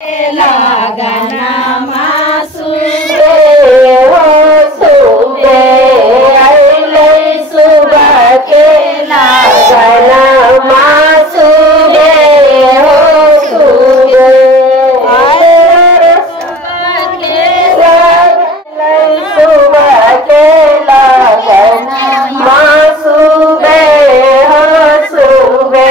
लगना मासु सुबे अइलै सुबह के लगना मासु हो सुबे सुबह के लगना मासु हो सुबे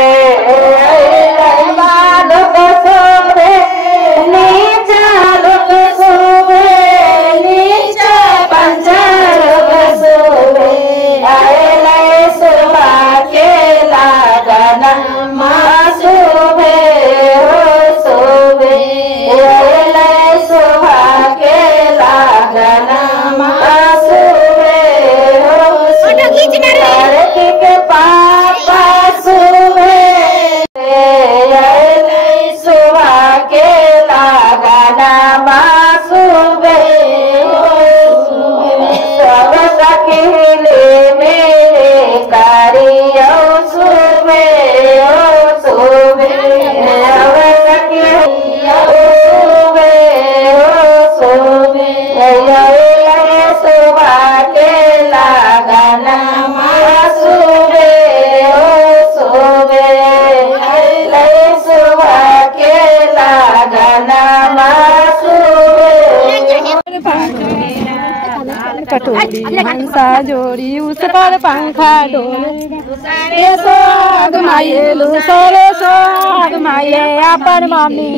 कटोरी हंसा जोड़ी उस पर पंखा डोले सोगमाइए लो सोरे सोगमाइए अपन मम्मी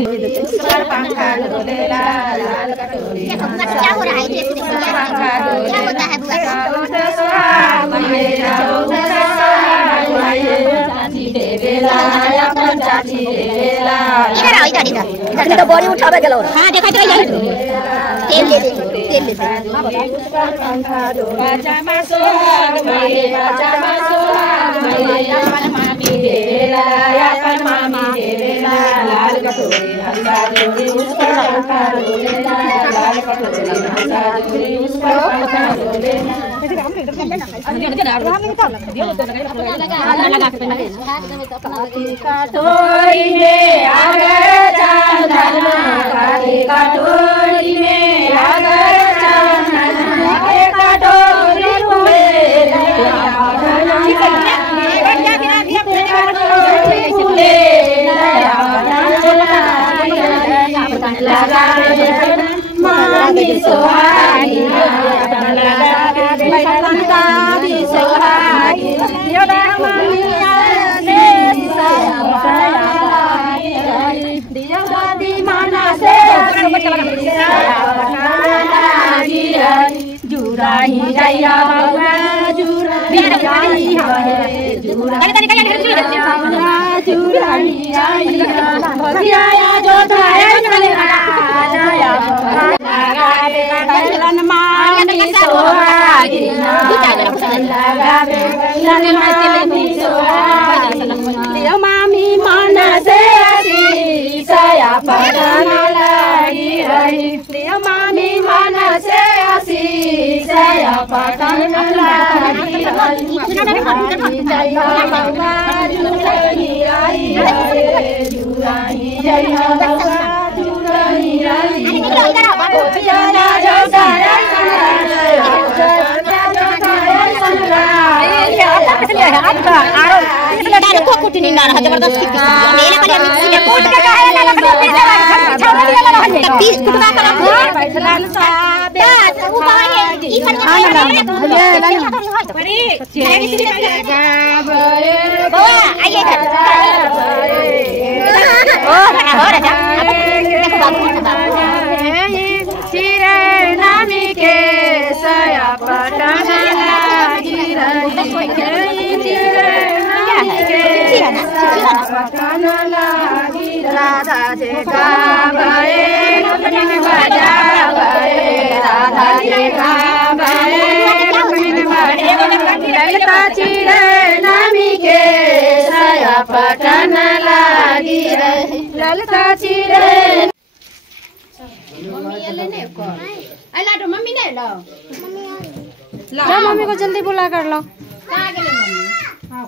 पंखा डोले लाल कटोरी क्या हो रहा है पंखा डोले क्या होता है चाची देवेला अपन चाची देवेला इधर तो बोरी उठावे गेलो हां देखा तो तेल ले पंखा डोला चमासो चमासो अपन मामी देवेला अपन मामी देवेला लाल कटोरी हंसा जोड़ी उस पर पंखा डोले लाल कटोरी हंसा जोड़ी उस पर पंखा डोले कटोरी में अगर चांदना कटोरी में अगर मामी सोहागी सोहागी जुराही जैया जुराही जो मामी सोहागी मामी मन से सया पटन लगी रही मामी मन से सया पटन लगी जबरदस्त नामी के सया पटन लगी राधा जे गावे बजा गए राधा जे गावे ललका चिड़ै नामी के सया पटन लगी रही ललका चिड़ै मम्मी ले ने को आइला तो मम्मी ने लो मम्मी को जल्दी बुला कर लो कहां गेले मम्मी